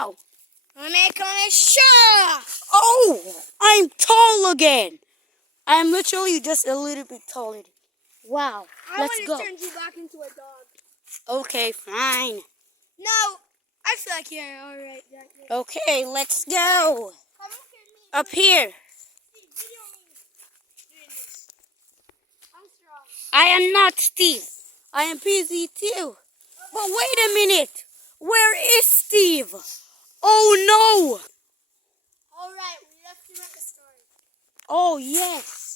now? Sure. Oh, I'm tall again. I'm literally just a little bit taller. Wow, let's go. I want to turn you back into a dog. Okay, fine. No, I feel like you're alright. Okay, let's go. Come look at me. Up here. See, video me doing this. I'm strong. I am not Steve. I am Pz2. But wait a minute. Where is Steve? Oh no. Alright, we left him at the story. Oh yes.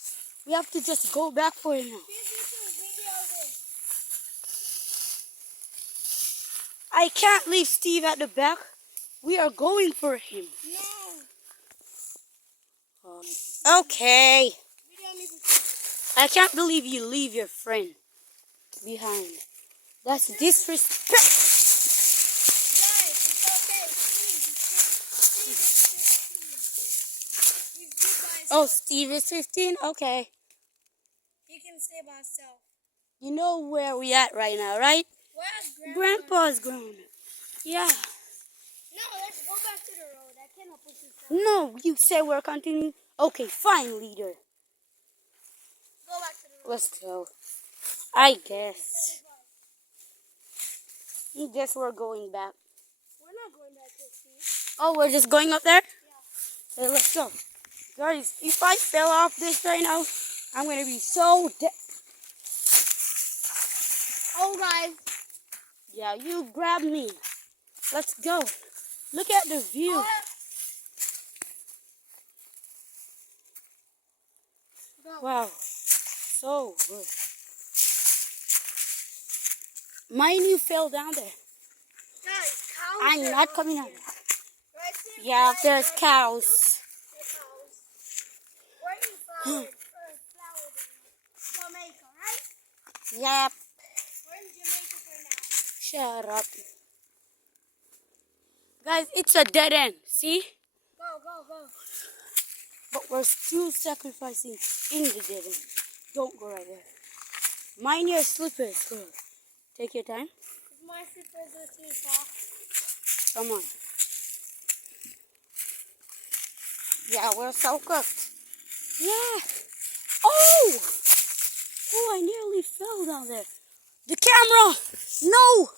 We have to just go back for him now. Video this. I can't leave Steve at the back. We are going for him. No. Okay. Video me for I can't believe you leave your friend behind. That's disrespect. Guys, it's okay. Steve is 15. He's good by himself. Oh, Steve is 15? Okay. He can stay by himself. You know where we at right now, right? Where's Grandpa's grown. Yeah. No, let's go back to the road. I cannot push this down. No, you said we're continuing. Okay, fine, leader. Go back to the road. Let's go. I guess. I guess we're going back. We're not going back to Steve. Oh, we're just going up there? Yeah. Okay, let's go. Guys, if I fell off this right now, I'm going to be so dead. Oh, guys. Yeah, you grab me. Let's go. Look at the view. Go. Wow. So good. Mine, you fell down there. Guys, cows I'm are not over coming out. here. Right there, Yeah, guys, there's right cows. there, cows. We're in flower Jamaica, right? Yep. We're in Jamaica for now. Shut up. Guys, it's a dead end. See? Go, go, go. But we're still sacrificing in the dead end. Don't go right there. Mind your slippers. Go. Take your time. If my slippers are too soft. Come on. Yeah, we're so cooked. Yeah. Oh! Oh, I nearly fell down there. The camera! No!